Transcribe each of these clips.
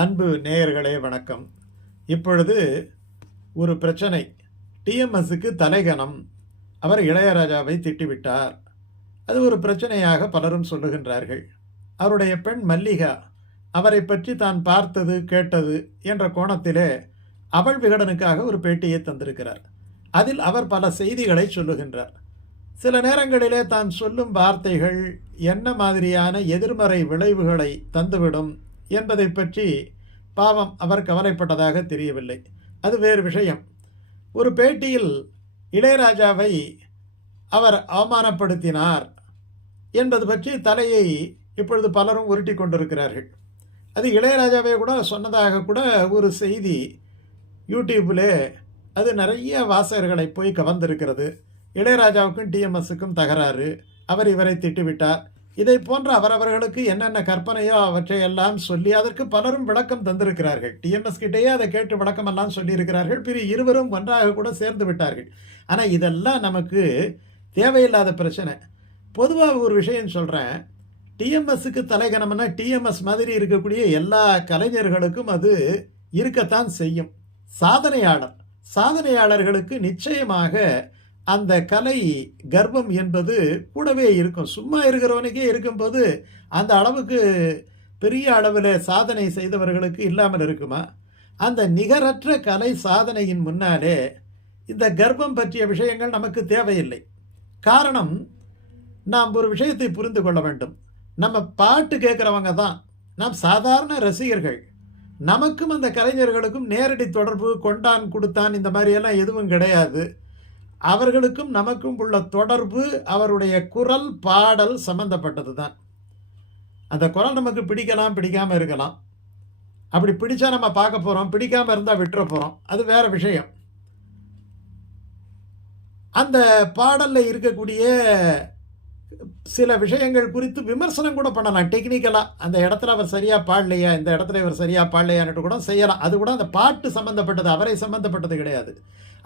அன்பு நேயர்களே வணக்கம். இப்பொழுது ஒரு பிரச்சனை. டிஎம்எஸ்க்கு தலைகணம். அவர் இளையராஜாவை திட்டிவிட்டார். அது ஒரு பிரச்சனையாக பலரும் சொல்லுகின்றார்கள். அவருடைய பெண் மல்லிகா அவரை பற்றி தான் பார்த்தது கேட்டது என்ற கோணத்திலே அவள் விகடனுக்காக ஒரு பேட்டியை தந்திருக்கிறார். அதில் அவர் பல செய்திகளை சொல்லுகின்றார். சில நேரங்களிலே தான் சொல்லும் வார்த்தைகள் என்ன மாதிரியான எதிர்மறை விளைவுகளை தந்துவிடும் என்பதை பற்றி பாவம் அவர் கவலைப்பட்டதாக தெரியவில்லை. அது வேறு விஷயம். ஒரு பேட்டியில் இளையராஜாவை அவர் அவமானப்படுத்தினார் என்பது பற்றி தலையை இப்பொழுது பலரும் உருட்டி கொண்டிருக்கிறார்கள். அது இளையராஜாவே கூட சொன்னதாக கூட ஒரு செய்தி யூடியூப்பில் அது நிறைய வாசகர்களை போய் கவர்ந்திருக்கிறது. இளையராஜாவுக்கும் டிஎம்எஸுக்கும் தகராறு. அவர் இவரை திட்டுவிட்டார். இதை போன்ற அவரவர்களுக்கு என்னென்ன கற்பனையோ அவற்றை எல்லாம் சொல்லி அதற்கு பலரும் விளக்கம் தந்திருக்கிறார்கள். டிஎம்எஸ் கிட்டேயே அதை கேட்டு விளக்கமெல்லாம் சொல்லியிருக்கிறார்கள். பிற இருவரும் ஒன்றாக கூட சேர்ந்து விட்டார்கள். ஆனால் இதெல்லாம் நமக்கு தேவையில்லாத பிரச்சனை. பொதுவாக ஒரு விஷயம் சொல்கிறேன் டிஎம்எஸ்க்கு தலைகணம்னா டிஎம்எஸ் மாதிரி இருக்கக்கூடிய எல்லா கலைஞர்களுக்கும் அது இருக்கத்தான் செய்யும். சாதனையாளர். சாதனையாளர்களுக்கு நிச்சயமாக அந்த கலை கர்ப்பம் என்பது கூடவே இருக்கும். சும்மா இருக்கிறவனுக்கே இருக்கும்போது அந்த அளவுக்கு பெரிய அளவில் சாதனை செய்தவர்களுக்கு இல்லாமல் இருக்குமா? அந்த நிகரற்ற கலை சாதனையின் முன்னாலே இந்த கர்ப்பம் பற்றிய விஷயங்கள் நமக்கு தேவையில்லை. காரணம் நாம் ஒரு விஷயத்தை புரிந்து கொள்ள வேண்டும். நம்ம பாட்டு கேட்குறவங்க தான். நாம் சாதாரண ரசிகர்கள். நமக்கும் அந்த கலைஞர்களுக்கும் நேரடி தொடர்பு கொண்டான் கொடுத்தான் இந்த மாதிரியெல்லாம் எதுவும் கிடையாது. அவர்களுக்கும் நமக்கும் உள்ள தொடர்பு அவருடைய குரல் பாடல் சம்பந்தப்பட்டது தான் அந்த குரல் நமக்கு பிடிக்கலாம் பிடிக்காமல் இருக்கலாம். அப்படி பிடிச்சா நம்ம பார்க்க போகிறோம் பிடிக்காமல் இருந்தால் விட்டுற போகிறோம் அது வேற விஷயம். அந்த பாடலில் இருக்கக்கூடிய சில விஷயங்கள் குறித்து விமர்சனம் கூட பண்ணலாம். டெக்னிக்கலாக அந்த இடத்துல அவர் சரியாக பாடலையா இந்த இடத்துல இவர் சரியாக பாடலையான்ட்டு கூட செய்யலாம். அது கூட அந்த பாட்டு சம்மந்தப்பட்டது அவரை சம்மந்தப்பட்டது கிடையாது.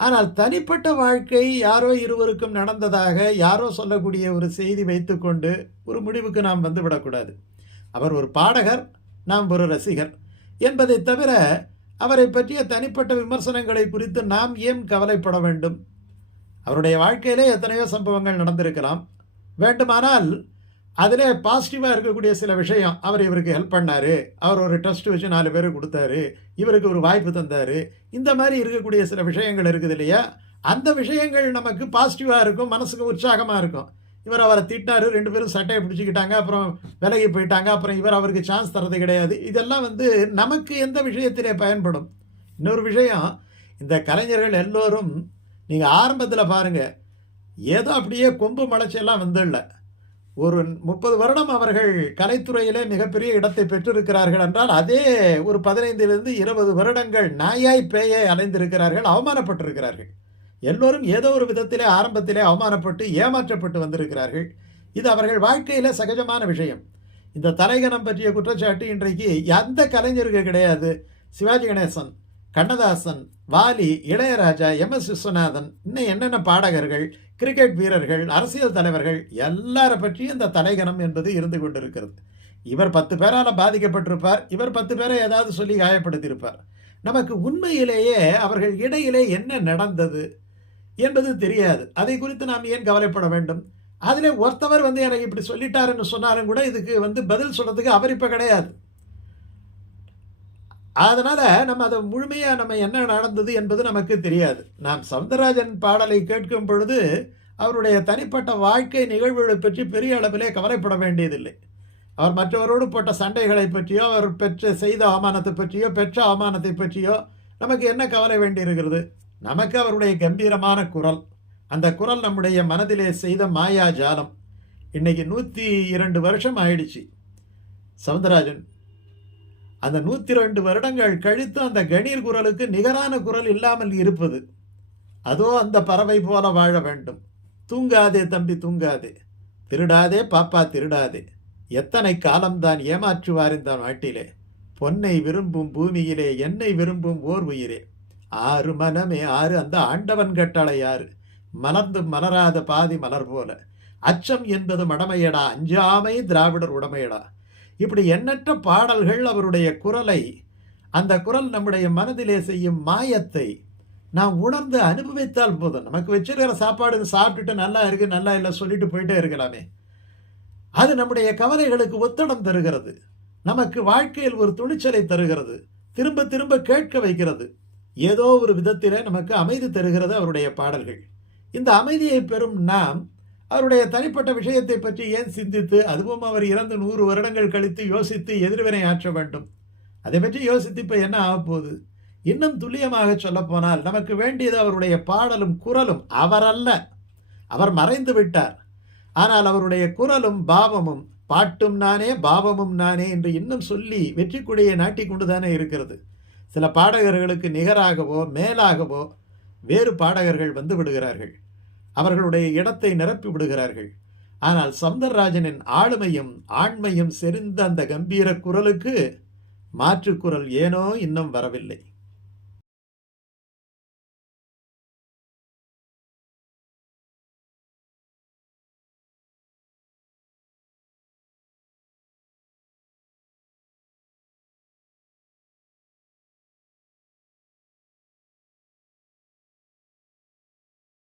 ஆனால் தனிப்பட்ட வாழ்க்கை யாரோ இருவருக்கும் நடந்ததாக யாரோ சொல்லக்கூடிய ஒரு செய்தி வைத்துக்கொண்டு ஒரு முடிவுக்கு நாம் வந்து விடக்கூடாது அவர் ஒரு பாடகர் நாம் ஒரு ரசிகர் என்பதை தவிர அவரை பற்றிய தனிப்பட்ட விமர்சனங்களை குறித்து நாம் ஏன் கவலைப்பட வேண்டும்? அவருடைய வாழ்க்கையிலே எத்தனையோ சம்பவங்கள் நடந்திருக்கலாம். வேண்டுமானால் அதிலே பாசிட்டிவாக இருக்கக்கூடிய சில விஷயம். அவர் இவருக்கு ஹெல்ப் பண்ணார். அவர் ஒரு ட்ரஸ்ட் வச்சு நாலு பேர் கொடுத்தாரு. இவருக்கு ஒரு வாய்ப்பு தந்தார். இந்த மாதிரி இருக்கக்கூடிய சில விஷயங்கள் இருக்குது இல்லையா? அந்த விஷயங்கள் நமக்கு பாசிட்டிவாக இருக்கும். மனசுக்கு உற்சாகமாக இருக்கும். இவர் அவரை திட்டாரு. ரெண்டு பேரும் சட்டையை பிடிச்சிக்கிட்டாங்க. அப்புறம் விலகி போயிட்டாங்க. அப்புறம் இவர் அவருக்கு சான்ஸ் தரது கிடையாது. இதெல்லாம் வந்து நமக்கு எந்த விஷயத்திலே பயன்படும்? இன்னொரு விஷயம் இந்த கலைஞர்கள் எல்லோரும் நீங்கள் ஆரம்பத்தில் பாருங்கள் ஏதோ அப்படியே கொம்பு முளைச்செல்லாம் வந்துடல ஒரு முப்பது வருடம் அவர்கள் கலைத்துறையிலே மிகப்பெரிய இடத்தை பெற்றிருக்கிறார்கள் என்றால் அதே ஒரு பதினைந்திலிருந்து இருபது வருடங்கள் நாயாய் பேயை அலைந்திருக்கிறார்கள் அவமானப்பட்டிருக்கிறார்கள். எல்லோரும் ஏதோ ஒரு விதத்திலே ஆரம்பத்திலே அவமானப்பட்டு ஏமாற்றப்பட்டு வந்திருக்கிறார்கள். இது அவர்கள் வாழ்க்கையில் சகஜமான விஷயம். இந்த தலைகணம் பற்றிய குற்றச்சாட்டு இன்றைக்கு எந்த கலைஞருக்கு கிடையாது? சிவாஜி கணேசன் கண்ணதாசன் வாலி இளையராஜா எம். எஸ். விஸ்வநாதன் இன்னும் என்னென்ன பாடகர்கள் கிரிக்கெட் வீரர்கள் அரசியல் தலைவர்கள் எல்லாரை பற்றியும் இந்த தலைகணம் என்பது இருந்து கொண்டிருக்கிறது. இவர் பத்து பேரால் பாதிக்கப்பட்டிருப்பார். இவர் பத்து பேரை ஏதாவது சொல்லி காயப்படுத்தியிருப்பார். நமக்கு உண்மையிலேயே அவர்கள் இடையிலே என்ன நடந்தது என்பது தெரியாது. அதை குறித்து நாம் ஏன் கவலைப்பட வேண்டும்? அதில் ஒருத்தவர் வந்து எனக்கு இப்படி சொல்லிட்டாருன்னு சொன்னாலும் கூட இதுக்கு வந்து பதில் சொல்கிறதுக்கு அவர் இப்போ கிடையாது. அதனால் நம்ம அதை முழுமையாக நம்ம என்ன நடந்தது என்பது நமக்கு தெரியாது. நாம் சவுந்தரராஜன் பாடலை கேட்கும் பொழுது அவருடைய தனிப்பட்ட வாழ்க்கை நிகழ்வுகளை பற்றி பெரிய அளவிலே கவலைப்பட வேண்டியதில்லை. அவர் மற்றவரோடு போட்ட சண்டைகளை பற்றியோ அவர் பெற்ற செய்த அவமானத்தை பற்றியோ பெற்ற அவமானத்தை பற்றியோ நமக்கு என்ன கவலை வேண்டியிருக்கிறது? நமக்கு அவருடைய கம்பீரமான குரல். அந்த குரல் நம்முடைய மனதிலே செய்த மாயா ஜாலம் இன்னைக்கு நூற்றி இரண்டு வருஷம் ஆயிடுச்சு. சவுந்தரராஜன் அந்த நூற்றி ரெண்டு வருடங்கள் கழித்து அந்த கணீர் குரலுக்கு நிகரான குரல் இல்லாமல் இருப்பது. அதோ அந்த பறவை போல வாழ வேண்டும். தூங்காதே தம்பி தூங்காதே. திருடாதே பாப்பா திருடாதே. எத்தனை காலம்தான் ஏமாற்றுவார் இந்த நாட்டிலே. பொன்னை விரும்பும் பூமியிலே என்னை விரும்பும் ஓர் உயிரே. ஆறு மனமே ஆறு அந்த ஆண்டவன் கட்டளை ஆறு. மலர்ந்து மலராத பாதி மலர் போல. அச்சம் என்பது மடமையடா அஞ்சாமை திராவிடர் உடமையடா. இப்படி எண்ணற்ற பாடல்கள் அவருடைய குரலை அந்த குரல் நம்முடைய மனதிலே செய்யும் மாயத்தை நாம் உணர்ந்து அனுபவித்தால் போதும். நமக்கு வச்சிருக்கிற சாப்பாடு சாப்பிட்டுட்டு நல்லா இருக்கு நல்லா இல்லை சொல்லிட்டு போயிட்டே இருக்கலாமே. அது நம்முடைய கவலைகளுக்கு ஒத்தடம் தருகிறது. நமக்கு வாழ்க்கையில் ஒரு துணிச்சலை தருகிறது. திரும்ப திரும்ப கேட்க வைக்கிறது. ஏதோ ஒரு விதத்திலே நமக்கு அமைதி தருகிறது அவருடைய பாடல்கள். இந்த அமைதியை பெறும் நாம் அவருடைய தனிப்பட்ட விஷயத்தை பற்றி ஏன் சிந்தித்து அதுவும் அவர் இறந்து நூறு வருடங்கள் கழித்து யோசித்து எதிர்வினை ஆற்ற வேண்டும். அதை பற்றி யோசித்து இப்போ என்ன ஆகப் போகுது? இன்னும் துல்லியமாக சொல்லப்போனால் நமக்கு வேண்டியது அவருடைய பாடலும் குரலும். அவரல்ல. அவர் மறைந்து விட்டார். ஆனால் அவருடைய குரலும் பாவமும் பாட்டும் நானே பாவமும் நானே என்று இன்னும் சொல்லி வெற்றி கொடியை நாட்டி கொண்டு தானே இருக்கிறது. சில பாடகர்களுக்கு நிகராகவோ மேலாகவோ வேறு பாடகர்கள் வந்து விடுகிறார்கள். அவர்களுடைய இடத்தை நிரப்பி விடுகிறார்கள். ஆனால் சவுந்தரராஜனின் ஆளுமையும் ஆண்மையும் செறிந்த அந்த கம்பீர குரலுக்கு மாற்றுக் குரல் ஏனோ இன்னும் வரவில்லை.